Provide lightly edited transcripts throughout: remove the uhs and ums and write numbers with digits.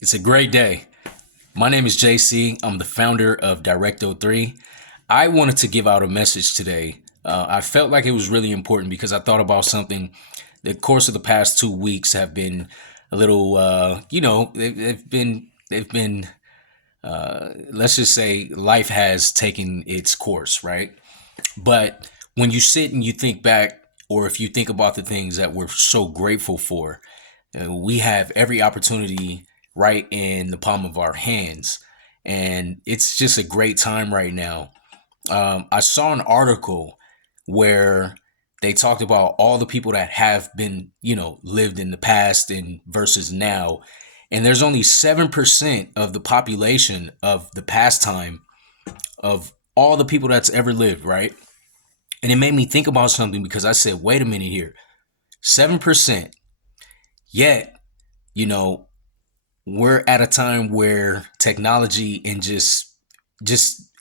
It's a great day. My name is JC. I'm the founder of Directo3. I wanted to give out a message today. I felt like it was really important because I thought about something. The course of the past 2 weeks have been a little, they've been, let's just say life has taken its course, right? But when you sit and you think back, or if you think about the things that we're so grateful for, we have every opportunity right in the palm of our hands. And it's just a great time right now. I saw an article where they talked about all the people that have been, lived in the past and versus now. And there's only 7% of the population of the past time of all the people that's ever lived, right? And it made me think about something because I said, wait a minute here, 7%. Yet, you know, we're at a time where technology and just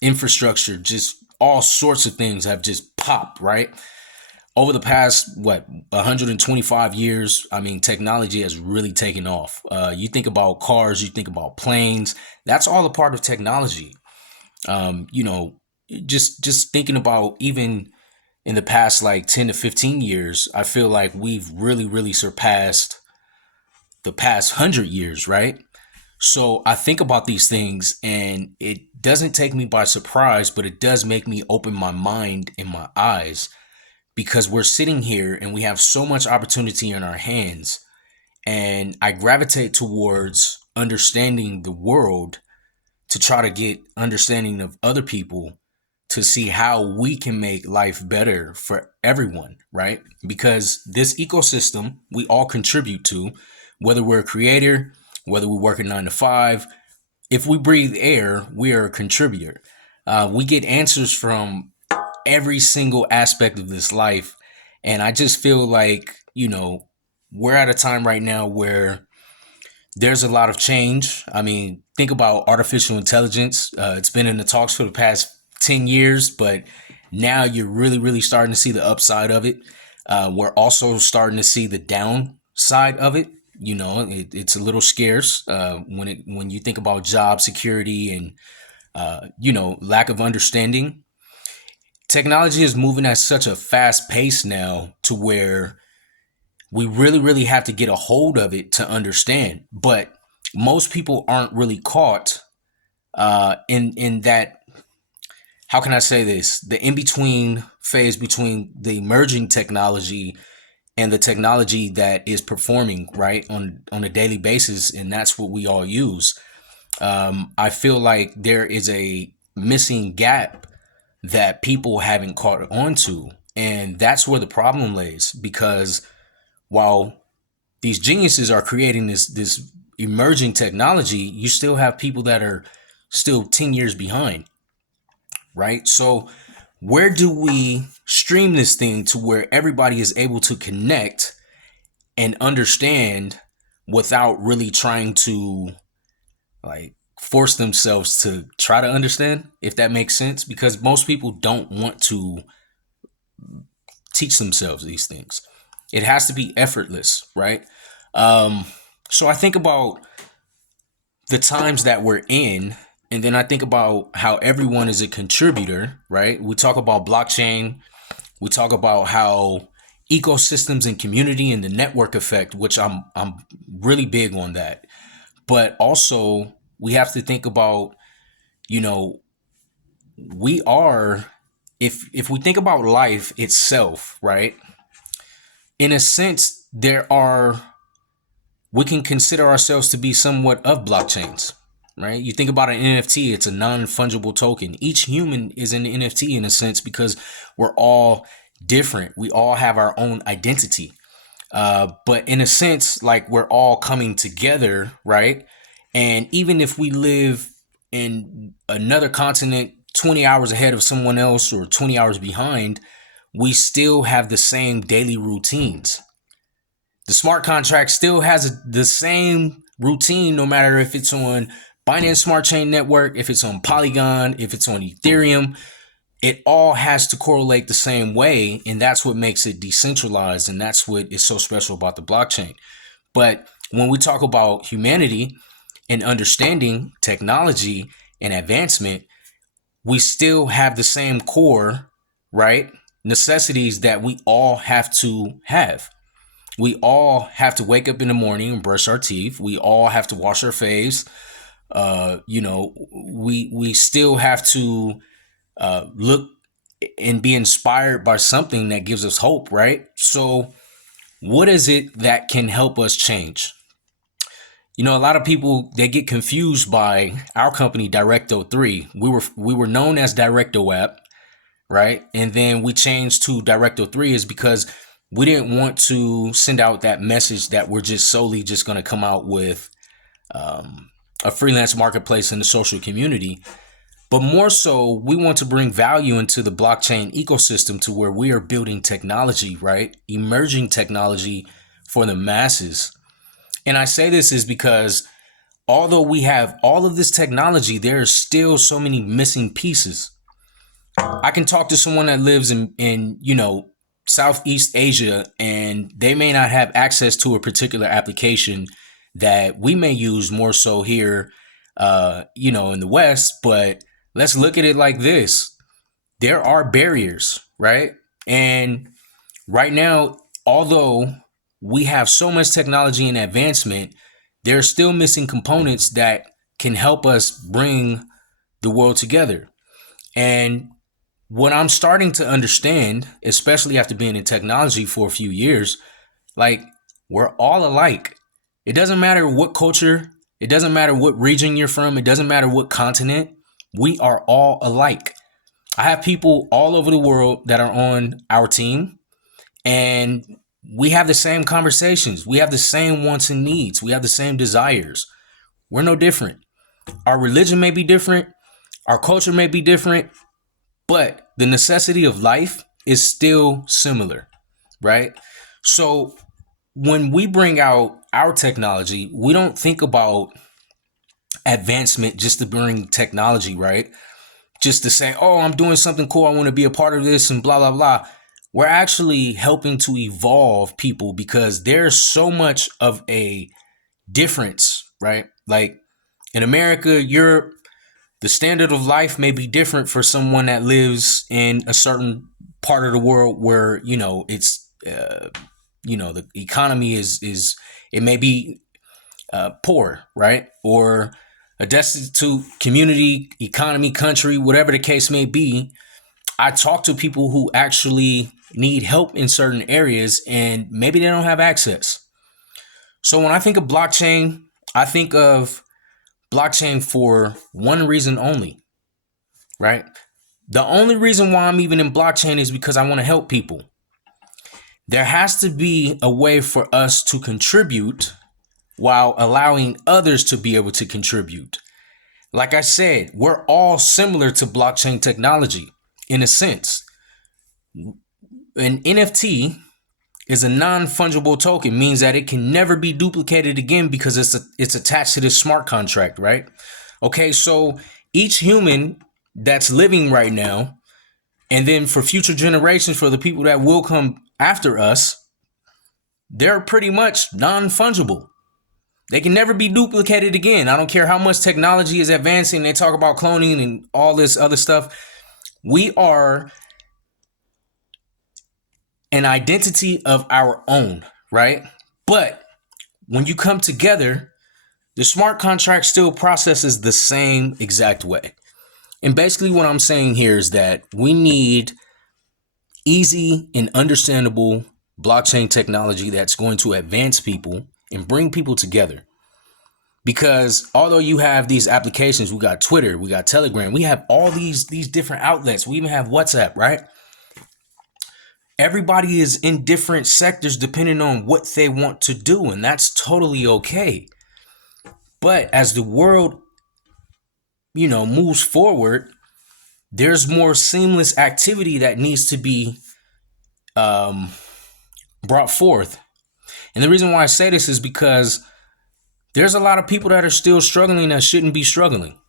infrastructure, just all sorts of things have just popped, right? Over the past 125 years, I mean, technology has really taken off. You think about cars, you think about planes. That's all a part of technology. Um, you know, just thinking about even in the past like 10 to 15 years, I feel like we've really surpassed the past 100 years, right? So I think about these things and it doesn't take me by surprise, but it does make me open my mind and my eyes because we're sitting here and we have so much opportunity in our hands. And I gravitate towards understanding the world to try to get understanding of other people to see how we can make life better for everyone, right? Because this ecosystem we all contribute to, whether we're a creator, whether we work a 9 to 5, if we breathe air, we are a contributor. We get answers from every single aspect of this life. And I just feel like, we're at a time right now where there's a lot of change. I mean, think about artificial intelligence. It's been in the talks for the past 10 years, but now you're really starting to see the upside of it. We're also starting to see the downside of it. It's a little scarce when you think about job security and lack of understanding. Technology is moving at such a fast pace now to where we really have to get a hold of it to understand. But most people aren't really caught in that. How can I say this? The in between phase between the emerging technology and the technology that is performing right on a daily basis, and that's what we all use. I feel like there is a missing gap that people haven't caught on to, and that's where the problem lays. Because while these geniuses are creating this emerging technology, you still have people that are still 10 years behind, right? So where do we stream this thing to where everybody is able to connect and understand without really trying to like force themselves to try to understand, if that makes sense? Because most people don't want to teach themselves these things. It has to be effortless, right? Um, so I think about the times that we're in, and then I think about how everyone is a contributor, right? We talk about blockchain, we talk about how ecosystems and community and the network effect, which I'm really big on that. But also we have to think about, you know, we are if we think about life itself, right? In a sense, there are we can consider ourselves to be somewhat of blockchains, right? You think about an NFT, it's a non-fungible token. Each human is an NFT in a sense because we're all different. We all have our own identity. But in a sense, like we're all coming together, right? And even if we live in another continent 20 hours ahead of someone else or 20 hours behind, we still have the same daily routines. The smart contract still has the same routine no matter if it's on Binance Smart Chain Network, if it's on Polygon, if it's on Ethereum. It all has to correlate the same way, and that's what makes it decentralized, and that's what is so special about the blockchain. But when we talk about humanity, and understanding technology and advancement, we still have the same core, right? Necessities that we all have to have. We all have to wake up in the morning and brush our teeth. We all have to wash our face. We still have to look and be inspired by something that gives us hope, right? So, what is it that can help us change? A lot of people, they get confused by our company, Directo3. We were known as Directo App, right? And then we changed to Directo3 is because we didn't want to send out that message that we're just solely just going to come out with a freelance marketplace in the social community. But more so, we want to bring value into the blockchain ecosystem to where we are building technology, right? Emerging technology for the masses. And I say this is because although we have all of this technology, there are still so many missing pieces. I can talk to someone that lives in Southeast Asia, and they may not have access to a particular application that we may use more so here, in the West. But let's look at it like this. There are barriers, right? And right now, although we have so much technology and advancement, there are still missing components that can help us bring the world together. And what I'm starting to understand, especially after being in technology for a few years, like, we're all alike. It doesn't matter what culture, it doesn't matter what region you're from, it doesn't matter what continent, we are all alike. I have people all over the world that are on our team, and we have the same conversations. We have the same wants and needs. We have the same desires. We're no different. Our religion may be different. Our culture may be different, but the necessity of life is still similar, right? So when we bring out our technology, we don't think about advancement just to bring technology, right? Just to say, oh, I'm doing something cool, I want to be a part of this and blah, blah, blah. We're actually helping to evolve people because there's so much of a difference, right? Like in America, Europe, the standard of life may be different for someone that lives in a certain part of the world where, it's, the economy is it may be poor, right? Or a destitute community, economy, country, whatever the case may be. I talk to people who actually need help in certain areas and maybe they don't have access. So when I think of blockchain, I think of blockchain for one reason only, right? The only reason why I'm even in blockchain is because I want to help people. There has to be a way for us to contribute while allowing others to be able to contribute. Like I said, we're all similar to blockchain technology in a sense. An NFT is a non-fungible token, means that it can never be duplicated again because it's attached to this smart contract, right? Okay, so each human that's living right now, and then for future generations, for the people that will come after us, they're pretty much non-fungible. They can never be duplicated again. I don't care how much technology is advancing. They talk about cloning and all this other stuff. We are an identity of our own, right? But when you come together, the smart contract still processes the same exact way. And basically what I'm saying here is that we need easy and understandable blockchain technology that's going to advance people and bring people together. Because although you have these applications, we got Twitter, we got Telegram, we have all these different outlets, we even have WhatsApp, right? Everybody is in different sectors depending on what they want to do, and that's totally okay. But as the world, moves forward, there's more seamless activity that needs to be brought forth. And the reason why I say this is because there's a lot of people that are still struggling that shouldn't be struggling.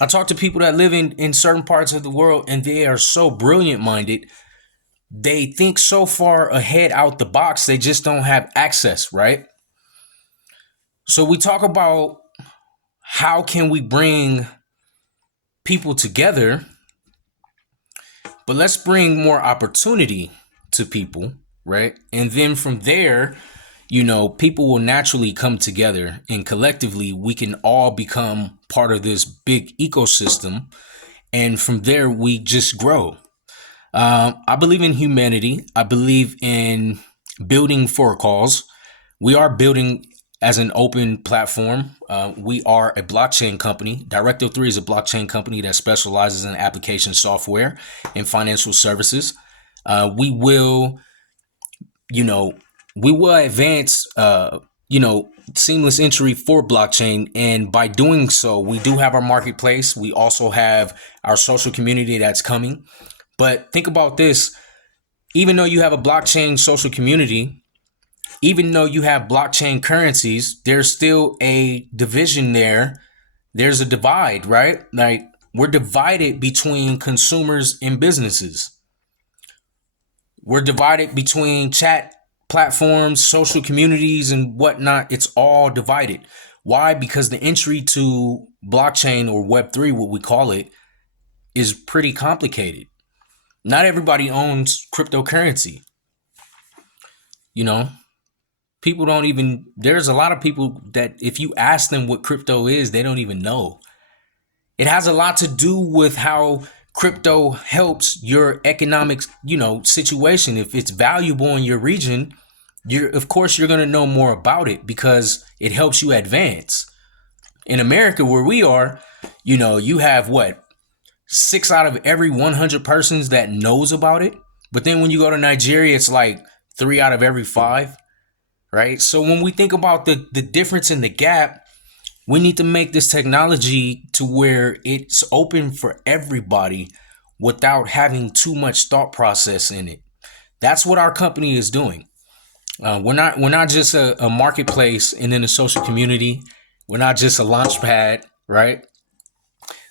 I talk to people that live in certain parts of the world and they are so brilliant minded. They think so far ahead out the box, they just don't have access, right? So we talk about how can we bring people together, but let's bring more opportunity to people, right? And then from there, people will naturally come together, and collectively we can all become part of this big ecosystem. And from there, we just grow. I believe in humanity. I believe in building for a cause. We are building as an open platform. We are a blockchain company. Directo3 is a blockchain company that specializes in application software and financial services. We will, advance, seamless entry for blockchain. And by doing so, we do have our marketplace. We also have our social community that's coming. But think about this. Even though you have a blockchain social community, even though you have blockchain currencies, there's still a division there. There's a divide, right? Like, we're divided between consumers and businesses. We're divided between chat platforms, social communities, and whatnot. It's all divided. Why? Because the entry to blockchain, or Web3, what we call it, is pretty complicated. Not everybody owns cryptocurrency. People don't even, there's a lot of people that if you ask them what crypto is, they don't even know. It has a lot to do with how crypto helps your economic, situation. If it's valuable in your region, of course you're going to know more about it because it helps you advance. In America, where we are, you have what? 6 out of every 100 persons that knows about it. But then when you go to Nigeria, it's like 3 out of every 5, right? So when we think about the difference in the gap, we need to make this technology to where it's open for everybody without having too much thought process in it. That's what our company is doing. We're not just a marketplace and then a social community. We're not just a launch pad, right?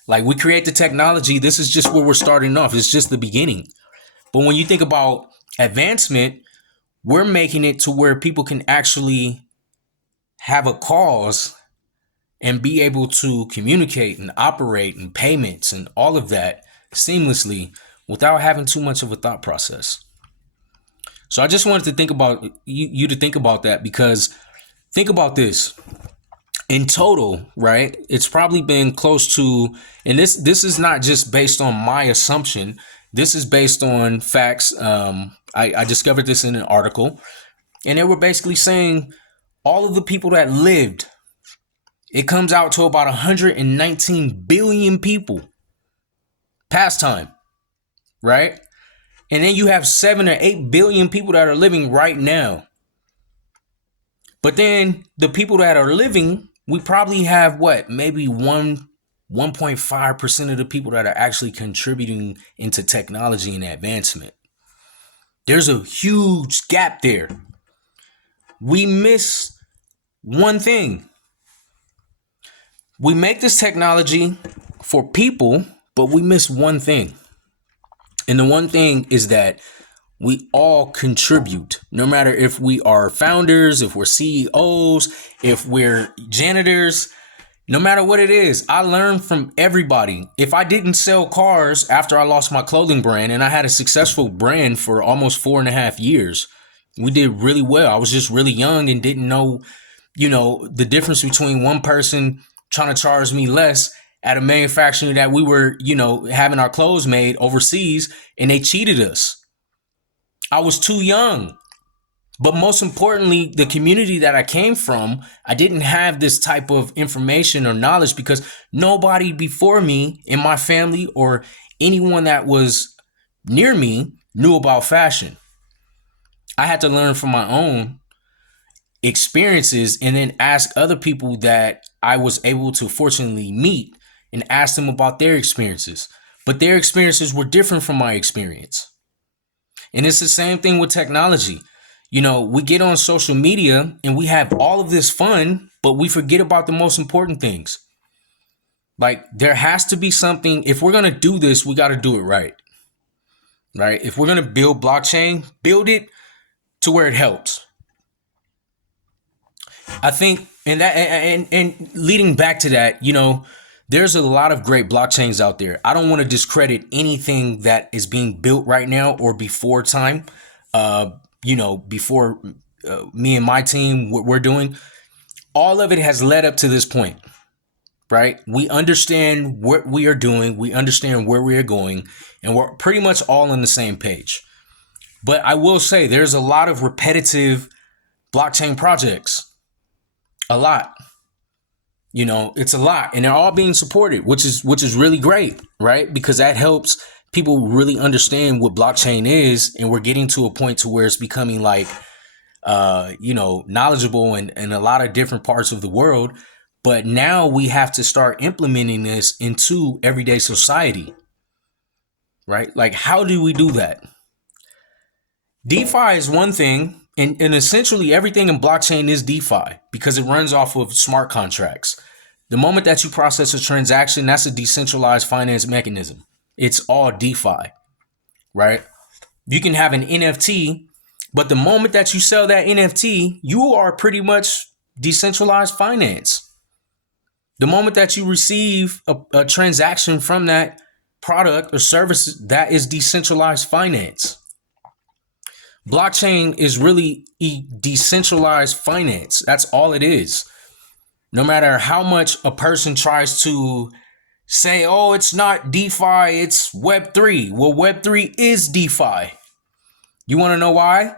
Like, we create the technology. This is just where we're starting off. It's just the beginning. But when you think about advancement, we're making it to where people can actually have a cause and be able to communicate and operate and payments and all of that seamlessly without having too much of a thought process. So I just wanted to think about you to think about that, because think about this. In total, right, it's probably been close to, and this is not just based on my assumption. This is based on facts. I discovered this in an article, and they were basically saying all of the people that lived, it comes out to about 119 billion people past time, right? And then you have 7 or 8 billion people that are living right now. But then the people that are living, we probably have what? Maybe 1.5% of the people that are actually contributing into technology and advancement. There's a huge gap there. We miss one thing. We make this technology for people, but we miss one thing. And the one thing is that we all contribute, no matter if we are founders, if we're CEOs, if we're janitors, no matter what it is. I learn from everybody. If I didn't sell cars after I lost my clothing brand, and I had a successful brand for almost 4.5 years, we did really well. I was just really young and didn't know, the difference between one person trying to charge me less at a manufacturer that we were, having our clothes made overseas, and they cheated us. I was too young. But most importantly, the community that I came from, I didn't have this type of information or knowledge because nobody before me in my family or anyone that was near me knew about fashion. I had to learn from my own experiences and then ask other people that I was able to fortunately meet and ask them about their experiences. But their experiences were different from my experience. And it's the same thing with technology. We get on social media and we have all of this fun, but we forget about the most important things. Like, there has to be something. If we're going to do this, we got to do it right. Right? If we're going to build blockchain, build it to where it helps. I think And leading back to that, there's a lot of great blockchains out there. I don't want to discredit anything that is being built right now or before time. Before me and my team, what we're doing, all of it has led up to this point, right? We understand what we are doing, we understand where we are going, and we're pretty much all on the same page. But I will say there's a lot of repetitive blockchain projects. A lot. It's a lot, and they're all being supported, which is really great, right? Because that helps people really understand what blockchain is, and we're getting to a point to where it's becoming like knowledgeable in a lot of different parts of the world. But now we have to start implementing this into everyday society, right? Like, how do we do that? DeFi is one thing, and essentially everything in blockchain is DeFi because it runs off of smart contracts. The moment that you process a transaction, that's a decentralized finance mechanism. It's all DeFi, right? You can have an NFT, but the moment that you sell that NFT, you are pretty much decentralized finance. The moment that you receive a transaction from that product or service, that is decentralized finance. Blockchain is really decentralized finance. That's all it is. No matter how much a person tries to say, oh, it's not DeFi, it's Web3. Well, Web3 is DeFi. You want to know why?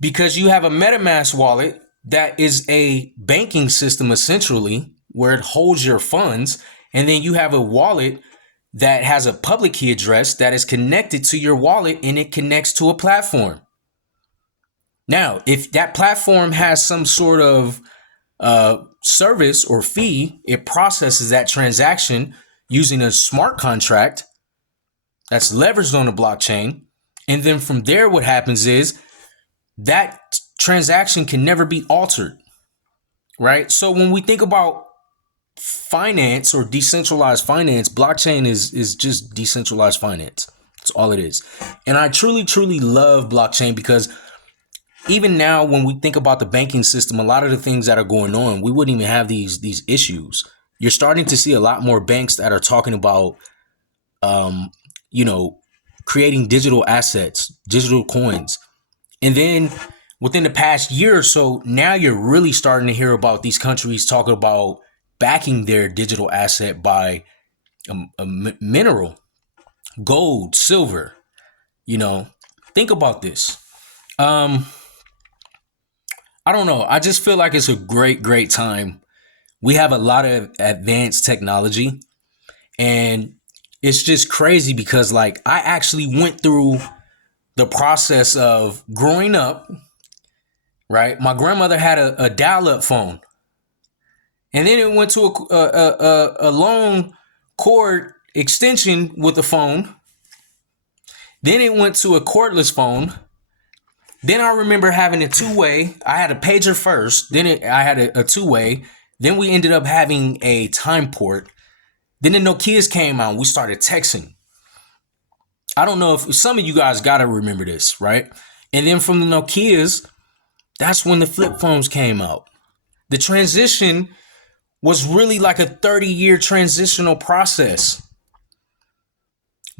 Because you have a MetaMask wallet that is a banking system, essentially, where it holds your funds. And then you have a wallet that has a public key address that is connected to your wallet, and it connects to a platform. Now, if that platform has some sort of service or fee, it processes that transaction using a smart contract that's leveraged on the blockchain. And then from there, what happens is that transaction can never be altered, right? So when we think about finance or decentralized finance, blockchain is just decentralized finance. That's all it is. And I truly, truly love blockchain because even now, when we think about the banking system, a lot of the things that are going on, we wouldn't even have these issues. You're starting to see a lot more banks that are talking about, creating digital assets, digital coins. And then within the past year or so, now you're really starting to hear about these countries talking about backing their digital asset by a mineral, gold, silver. Think about this. I don't know. I just feel like it's a great, great time. We have a lot of advanced technology, and it's just crazy because I actually went through the process of growing up, right? My grandmother had a dial-up phone, and then it went to a long cord extension with a phone. Then it went to a cordless phone. Then I remember having a two-way. I had a pager first. Then I had a two-way. Then we ended up having a time port. Then the Nokias came out. We started texting. I don't know if some of you guys got to remember this, right? And then from the Nokias, that's when the flip phones came out. The transition was really like a 30-year transitional process.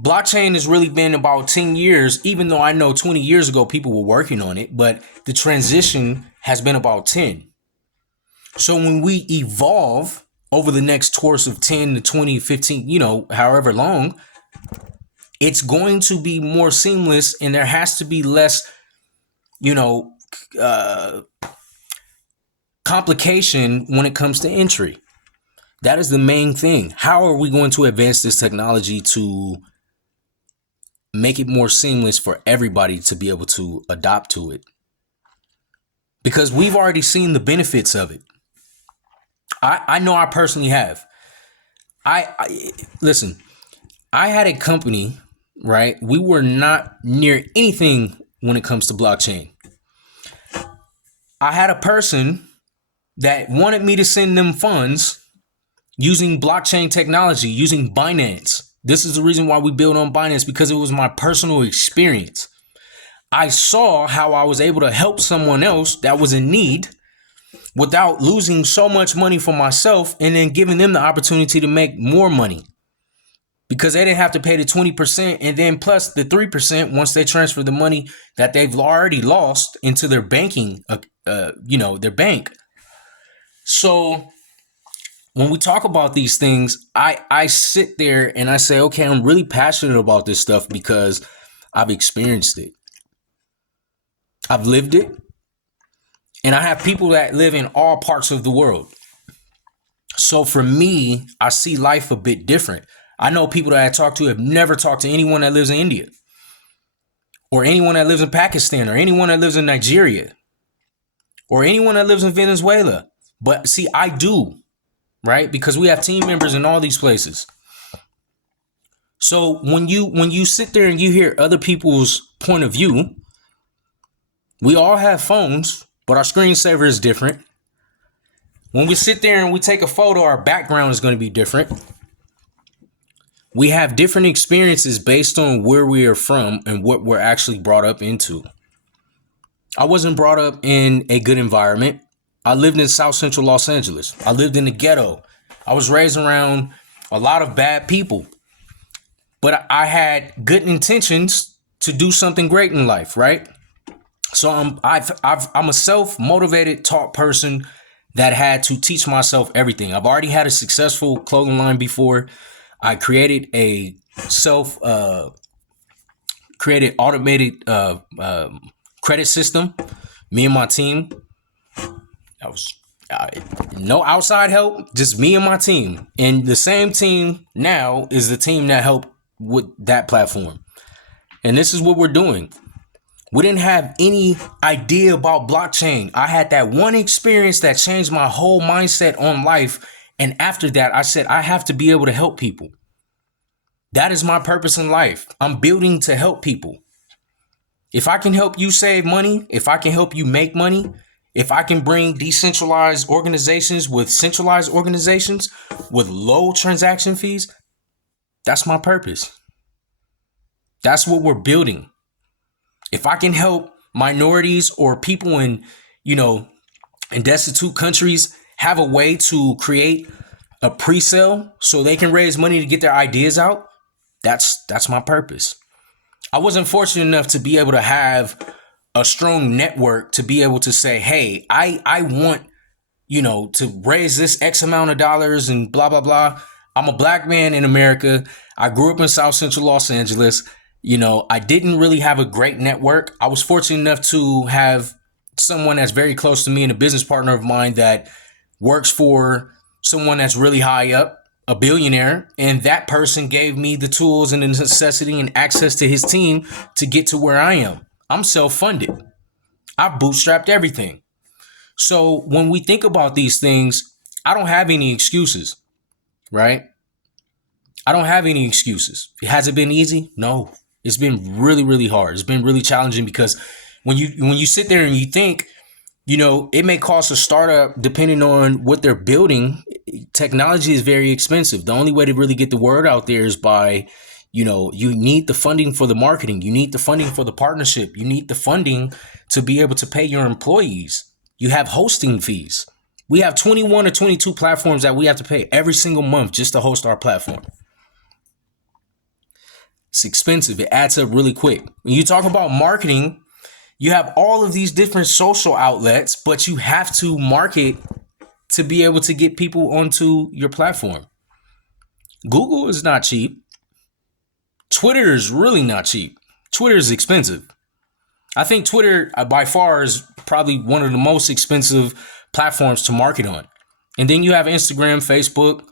Blockchain has really been about 10 years, even though I know 20 years ago people were working on it, but the transition has been about 10. So when we evolve over the next course of 10 to 20, 15, however long, it's going to be more seamless, and there has to be less, complication when it comes to entry. That is the main thing. How are we going to advance this technology to make it more seamless for everybody to be able to adopt to it? Because we've already seen the benefits of it. I know I personally have. Listen, I had a company, right? We were not near anything when it comes to blockchain. I had a person that wanted me to send them funds using blockchain technology, using Binance. This is the reason why we build on Binance, because it was my personal experience. I saw how I was able to help someone else that was in need, without losing so much money for myself and then giving them the opportunity to make more money because they didn't have to pay the 20% and then plus the 3% once they transfer the money that they've already lost into their banking, their bank. So when we talk about these things, I sit there and I say, okay, I'm really passionate about this stuff because I've experienced it. I've lived it. And I have people that live in all parts of the world. So for me, I see life a bit different. I know people that I talk to have never talked to anyone that lives in India or anyone that lives in Pakistan or anyone that lives in Nigeria or anyone that lives in Venezuela. But see, I do, right? Because we have team members in all these places. So when you sit there and you hear other people's point of view, we all have phones, but our screensaver is different. When we sit there and we take a photo, our background is going to be different. We have different experiences based on where we are from and what we're actually brought up into. I wasn't brought up in a good environment. I lived in South Central Los Angeles. I lived in the ghetto. I was raised around a lot of bad people. But I had good intentions to do something great in life, right? So I'm a self-motivated, taught person that had to teach myself everything. I've already had a successful clothing line before. I created a created automated credit system. Me and my team. I was no outside help, just me and my team. And the same team now is the team that helped with that platform. And this is what we're doing. We didn't have any idea about blockchain. I had that one experience that changed my whole mindset on life. And after that, I said, I have to be able to help people. That is my purpose in life. I'm building to help people. If I can help you save money, if I can help you make money, if I can bring decentralized organizations with centralized organizations with low transaction fees, that's my purpose. That's what we're building. If I can help minorities or people in destitute countries have a way to create a pre-sale so they can raise money to get their ideas out, that's my purpose. I wasn't fortunate enough to be able to have a strong network to be able to say, hey, I want, to raise this X amount of dollars and blah, blah, blah. I'm a black man in America. I grew up in South Central Los Angeles. I didn't really have a great network. I was fortunate enough to have someone that's very close to me and a business partner of mine that works for someone that's really high up, a billionaire. And that person gave me the tools and the necessity and access to his team to get to where I am. I'm self-funded. I've bootstrapped everything. So when we think about these things, I don't have any excuses, right? I don't have any excuses. Has it been easy? No. It's been really, really hard. It's been really challenging because when you sit there and you think, it may cost a startup, depending on what they're building. Technology is very expensive. The only way to really get the word out there is by, you need the funding for the marketing. You need the funding for the partnership. You need the funding to be able to pay your employees. You have hosting fees. We have 21 or 22 platforms that we have to pay every single month just to host our platform. It's expensive. It adds up really quick. When you talk about marketing, you have all of these different social outlets, but you have to market to be able to get people onto your platform. Google is not cheap. Twitter is really not cheap. Twitter is expensive. I think Twitter by far is probably one of the most expensive platforms to market on. And then you have Instagram, Facebook.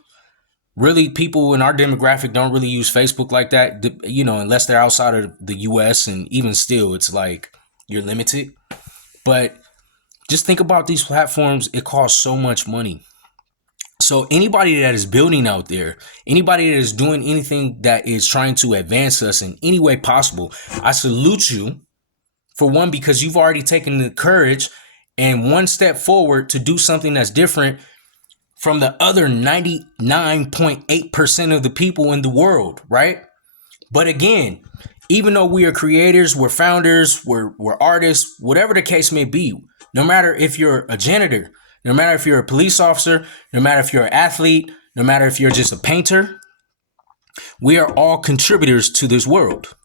Really, people in our demographic don't really use Facebook like that, unless they're outside of the US. And even still, it's like you're limited. But just think about these platforms. It costs so much money. So anybody that is building out there, anybody that is doing anything that is trying to advance us in any way possible, I salute you, for one, because you've already taken the courage and one step forward to do something that's different from the other 99.8% of the people in the world, right? But again, even though we are creators, we're founders, we're artists, whatever the case may be, no matter if you're a janitor, No matter if you're a police officer, no matter if you're an athlete, no matter if you're just a painter, we are all contributors to this world,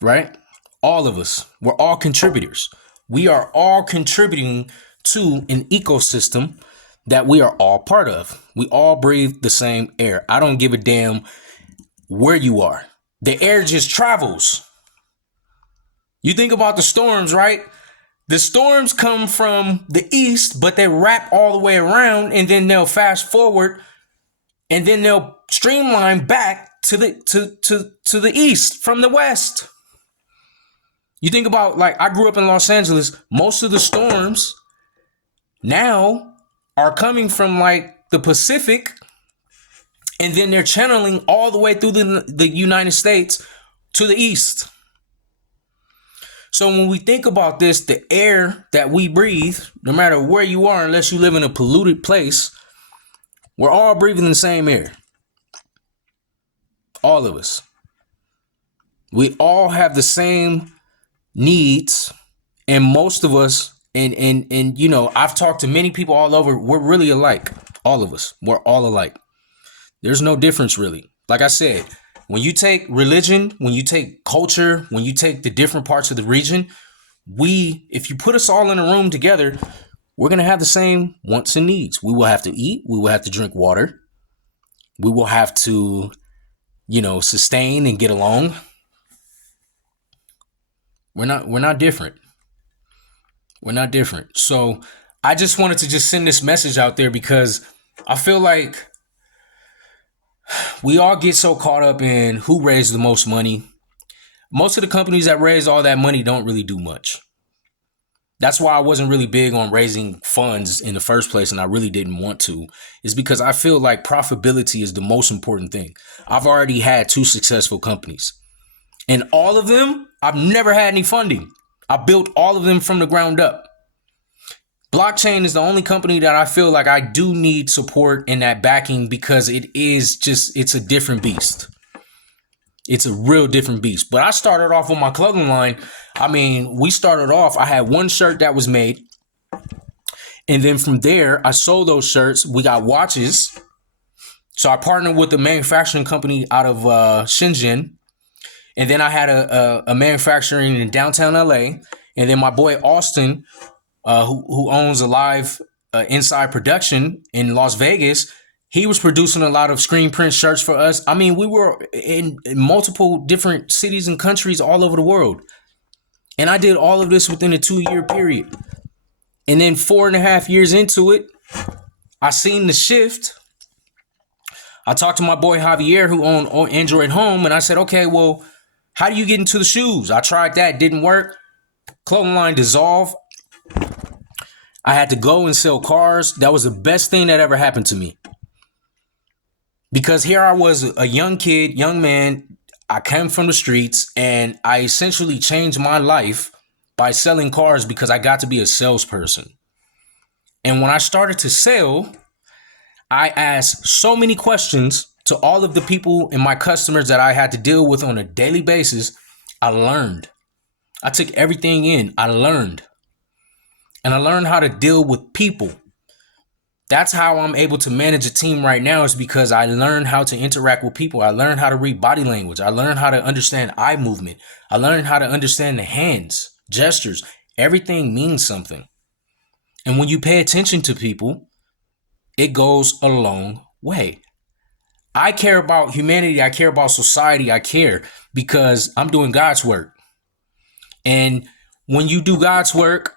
right? All of us, we're all contributors. We are all contributing to an ecosystem that we are all part of. We all breathe the same air. I don't give a damn where you are. The air just travels. You think about the storms, right? The storms come from the east, but they wrap all the way around, and then they'll fast forward, and then they'll streamline back to the east from the west. You think about, like, I grew up in Los Angeles. Most of the storms now are coming from like the Pacific, and then they're channeling all the way through the United States to the east. So when we think about this, the air that we breathe, no matter where you are, unless you live in a polluted place, we're all breathing the same air. All of us. We all have the same needs, and most of us, and you know, I've talked to many people all over, we're really alike. All of us, we're all alike. There's no difference really. Like I said, when you take religion, when you take culture, when you take the different parts of the region, if you put us all in a room together, we're going to have the same wants and needs. We will have to eat. We will have to drink water. We will have to, you know, sustain and get along. We're not different. We're not different. So I just wanted to just send this message out there because I feel like we all get so caught up in who raised the most money. Most of the companies that raise all that money don't really do much. That's why I wasn't really big on raising funds in the first place, and I really didn't want to, is because I feel like profitability is the most important thing. I've already had 2 successful companies, and all of them, I've never had any funding. I built all of them from the ground up. Blockchain is the only company that I feel like I do need support in that backing because it's a different beast. It's a real different beast. But I started off with my clothing line. I mean, we started off, I had 1 shirt that was made. And then from there, I sold those shirts. We got watches. So I partnered with a manufacturing company out of Shenzhen. And then I had a manufacturing in downtown LA. And then my boy Austin, who owns a live inside production in Las Vegas, he was producing a lot of screen print shirts for us. I mean, we were in multiple different cities and countries all over the world. And I did all of this within a 2-year period. And then 4.5 years into it, I seen the shift. I talked to my boy Javier, who owned Android Home, and I said, okay, well, how do you get into the shoes? I tried that, didn't work. Clothing line dissolved. I had to go and sell cars. That was the best thing that ever happened to me. Because here I was, a young kid, young man. I came from the streets, and I essentially changed my life by selling cars because I got to be a salesperson. And when I started to sell, I asked so many questions to all of the people and my customers that I had to deal with on a daily basis. I learned. I took everything in. I learned. And I learned how to deal with people. That's how I'm able to manage a team right now, is because I learned how to interact with people. I learned how to read body language. I learned how to understand eye movement. I learned how to understand the hands, gestures. Everything means something. And when you pay attention to people, it goes a long way. I care about humanity. I care about society. I care because I'm doing God's work. And when you do God's work,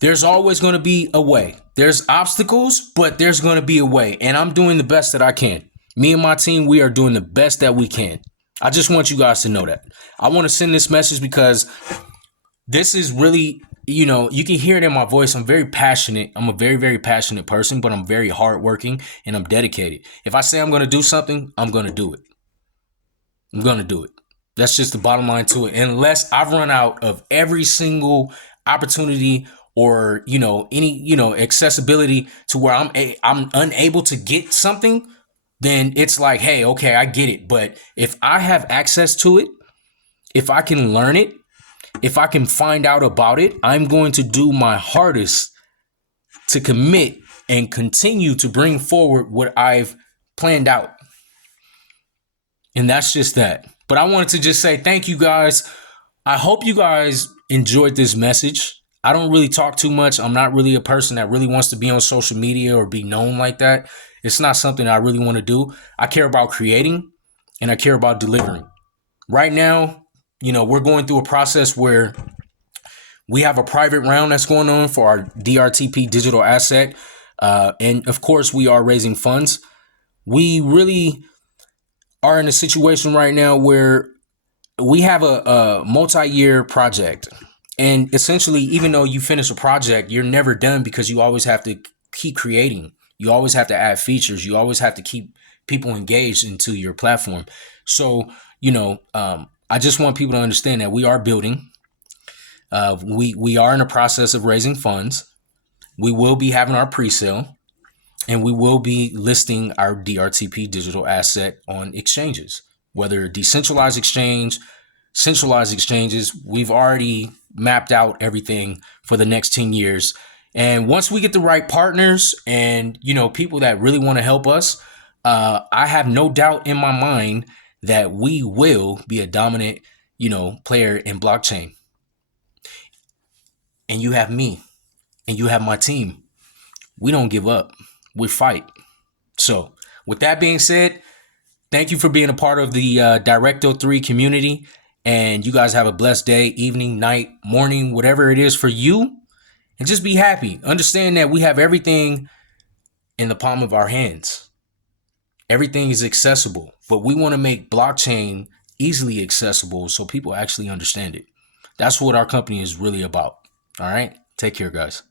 there's always going to be a way. There's obstacles, but there's going to be a way. And I'm doing the best that I can. Me and my team, we are doing the best that we can. I just want you guys to know that. I want to send this message because this is really, you know, you can hear it in my voice. I'm very passionate. I'm a very, very passionate person, but I'm very hardworking and I'm dedicated. If I say I'm going to do something, I'm going to do it. I'm going to do it. That's just the bottom line to it. Unless I've run out of every single opportunity or, you know, any, you know, accessibility to where I'm unable to get something, then it's like, hey, okay, I get it. But if I have access to it, if I can learn it, if I can find out about it, I'm going to do my hardest to commit and continue to bring forward what I've planned out. And that's just that. But I wanted to just say thank you guys. I hope you guys enjoyed this message. I don't really talk too much. I'm not really a person that really wants to be on social media or be known like that. It's not something I really want to do. I care about creating and I care about delivering. Right now, we're going through a process where we have a private round that's going on for our DRTP digital asset. And of course, we are raising funds. We really are in a situation right now where we have a multi-year project. And essentially, even though you finish a project, you're never done because you always have to keep creating. You always have to add features. You always have to keep people engaged into your platform. So, I just want people to understand that we are building. We are in the process of raising funds. We will be having our pre-sale. And we will be listing our DRTP digital asset on exchanges, whether decentralized exchange, centralized exchanges. We've already mapped out everything for the next 10 years. And once we get the right partners and, people that really want to help us, I have no doubt in my mind that we will be a dominant, player in blockchain. And you have me and you have my team. We don't give up. We fight. So with that being said, thank you for being a part of the Directo3 community. And you guys have a blessed day, evening, night, morning, whatever it is for you. And just be happy. Understand that we have everything in the palm of our hands. Everything is accessible. But we want to make blockchain easily accessible so people actually understand it. That's what our company is really about. All right. Take care, guys.